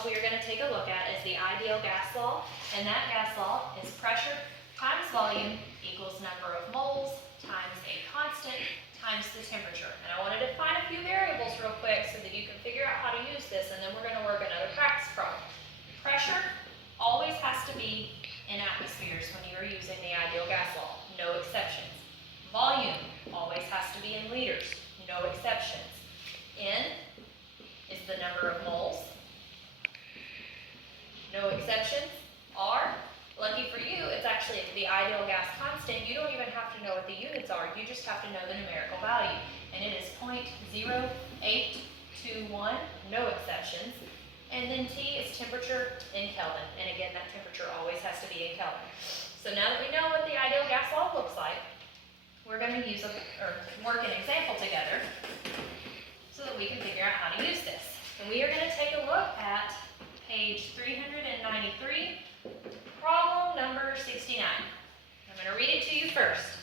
what we are going to take a look at is the ideal gas law, and that gas law is pressure times volume equals number of moles times a constant times the temperature. And I want to define a few variables real quick so that you can figure out how to use this, and then we're going to work another practice problem. Pressure always has to be in atmospheres when you are using the ideal gas law, no exceptions. Volume always has to be in liters, no exceptions. N is the number of moles, no exceptions. R, lucky for you, it's actually the ideal gas constant. You don't even have to know what the units are, you just have to know the numerical value. And it is 0.0821, no exceptions. And then T is temperature in Kelvin. And again, that temperature always has to be in Kelvin. So now that we know what the ideal gas law looks like, we're going to work an example together so that we can figure out how to use this. And we are going to take a look at page 393, problem number 69. I'm going to read it to you first.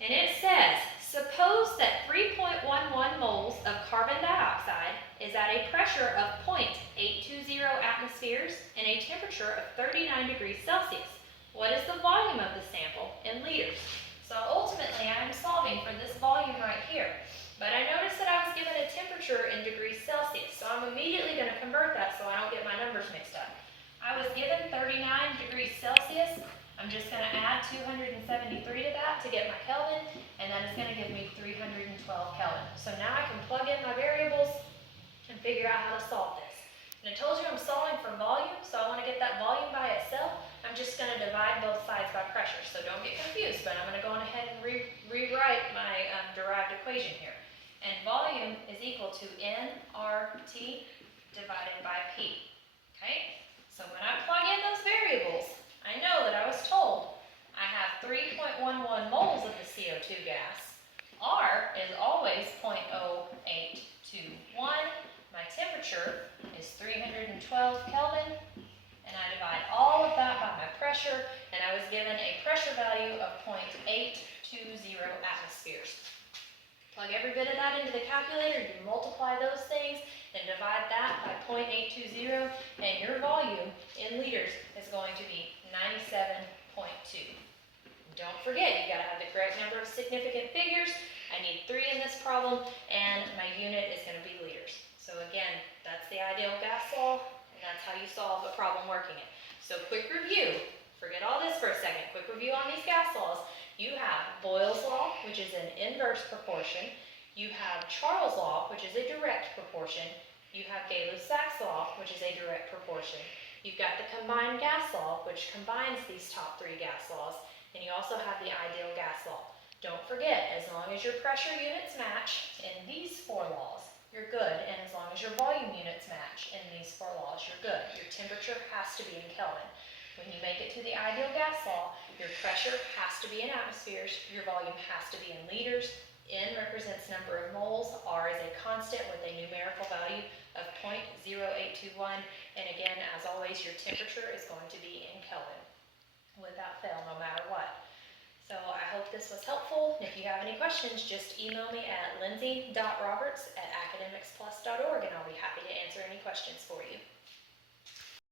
And it says, suppose that 3.11 moles of carbon dioxide is at a pressure of 0.820 atmospheres and a temperature of 39 degrees Celsius. What is the volume of the sample in liters? So ultimately, I am solving for this volume right here. But I noticed that I was given a temperature in degrees Celsius, so I'm immediately going to convert that so I don't get my numbers mixed up. I was given 39 degrees Celsius. I'm just going to add 273 to that to get my Kelvin, and that is going to give me 312 Kelvin. So now I can plug in my variables and figure out how to solve this. And I told you I'm solving for volume, so I want to get that volume by itself. I'm just going to divide both sides by pressure, so don't get confused, but I'm going to go on ahead and rewrite my derived equation here. And volume is equal to nRT divided by P. Okay? So when I plug in those variables, I know that I was told I have 3.11 moles of the CO2 gas. R is always 0.0821. My temperature is 312 Kelvin. And I divide all of that by my pressure, and I was given a pressure value of 0.820 atmospheres. Plug every bit of that into the calculator, you multiply those things, and divide that by 0.820, and your volume in liters is going to be 97.2. Don't forget, you got to have the correct number of significant figures. I need 3 in this problem, and my unit is going to be liters. So again, that's the ideal gas law, and that's how you solve a problem working it. So quick review, forget all this for a second, quick review on these gas laws. You have Boyle's law, which is an inverse proportion. You have Charles' law, which is a direct proportion. You have Gay-Lussac's law, which is a direct proportion. You've got the combined gas law, which combines these top 3 gas laws. And you also have the ideal gas law. Don't forget, as long as your pressure units match in these 4 laws, you're good. And as long as your volume units match in these 4 laws, you're good. Your temperature has to be in Kelvin. When you make it to the ideal gas law, your pressure has to be in atmospheres, your volume has to be in liters. N represents number of moles, R is a constant with a numerical value of 0.0821, and again, as always, your temperature is going to be in Kelvin, without fail, no matter what. So I hope this was helpful. If you have any questions, just email me at lindsay.roberts@academicsplus.org, and I'll be happy to answer any questions for you.